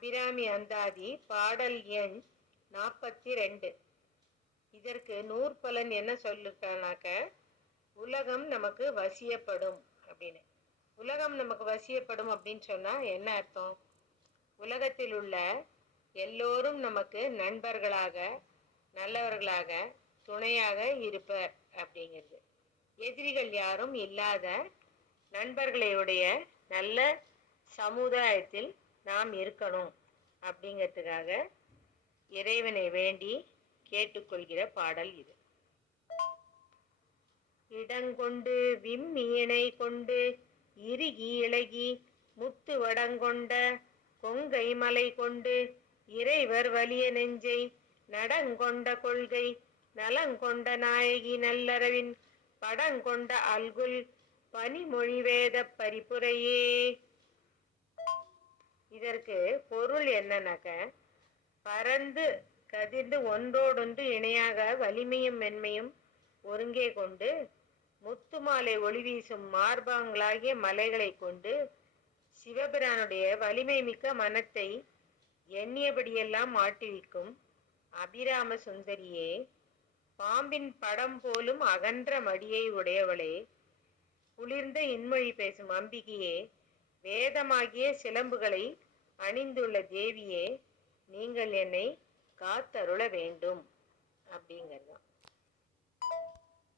அபிராமி அந்தாதி பாடல் எண் நாற்பத்தி ரெண்டு இதற்கு நூற்பலன் என்ன சொல்லிருக்கானாக்க உலகம் நமக்கு வசியப்படும் அப்படின்னு. உலகம் நமக்கு வசியப்படும் அப்படின்னு சொன்னால் என்ன அர்த்தம்? உலகத்தில் உள்ள எல்லோரும் நமக்கு நண்பர்களாக நல்லவர்களாக துணையாக இருப்பர் அப்படிங்கிறது. எதிரிகள் யாரும் இல்லாத நண்பர்களையுடைய நல்ல சமுதாயத்தில் நாம் இருக்கணும் அப்படிங்கிறதுக்காக இறைவனை வேண்டி கேட்டுக்கொள்கிற பாடல் இது. இடங்கொண்டு விம்மியனை கொண்டு இறுகி இளகி முத்து வடங்கொண்ட கொங்கை மலை கொண்டு இறைவர் வலிய நெஞ்சை நடங்கொண்ட கொள்கை நலங்கொண்ட நாயகி நல்லறவின் படங்கொண்ட அல்குல் பனிமொழி வேத பரிப்புரையே. இதற்கு பொருள் என்னன்னாக்க பறந்து கதிர்ந்து ஒன்றோடொன்று இணையாக வலிமையும் மென்மையும் ஒருங்கே கொண்டு முத்து மாலை ஒளி வீசும் மார்பங்களாகிய மலைகளை கொண்டு சிவபிரானுடைய வலிமை மிக்க மனத்தை எண்ணியபடியெல்லாம் மாட்டுவிக்கும் அபிராம சுந்தரியே பாம்பின் படம் போலும் அகன்ற மடியை உடையவளே குளிர்ந்த இன்மொழி பேசும் அம்பிகையே வேதமாகிய சிலம்புகளை அணிந்துள்ள தேவியே நீங்கள் என்னை காத்தருள வேண்டும். அப்படிங்கிறது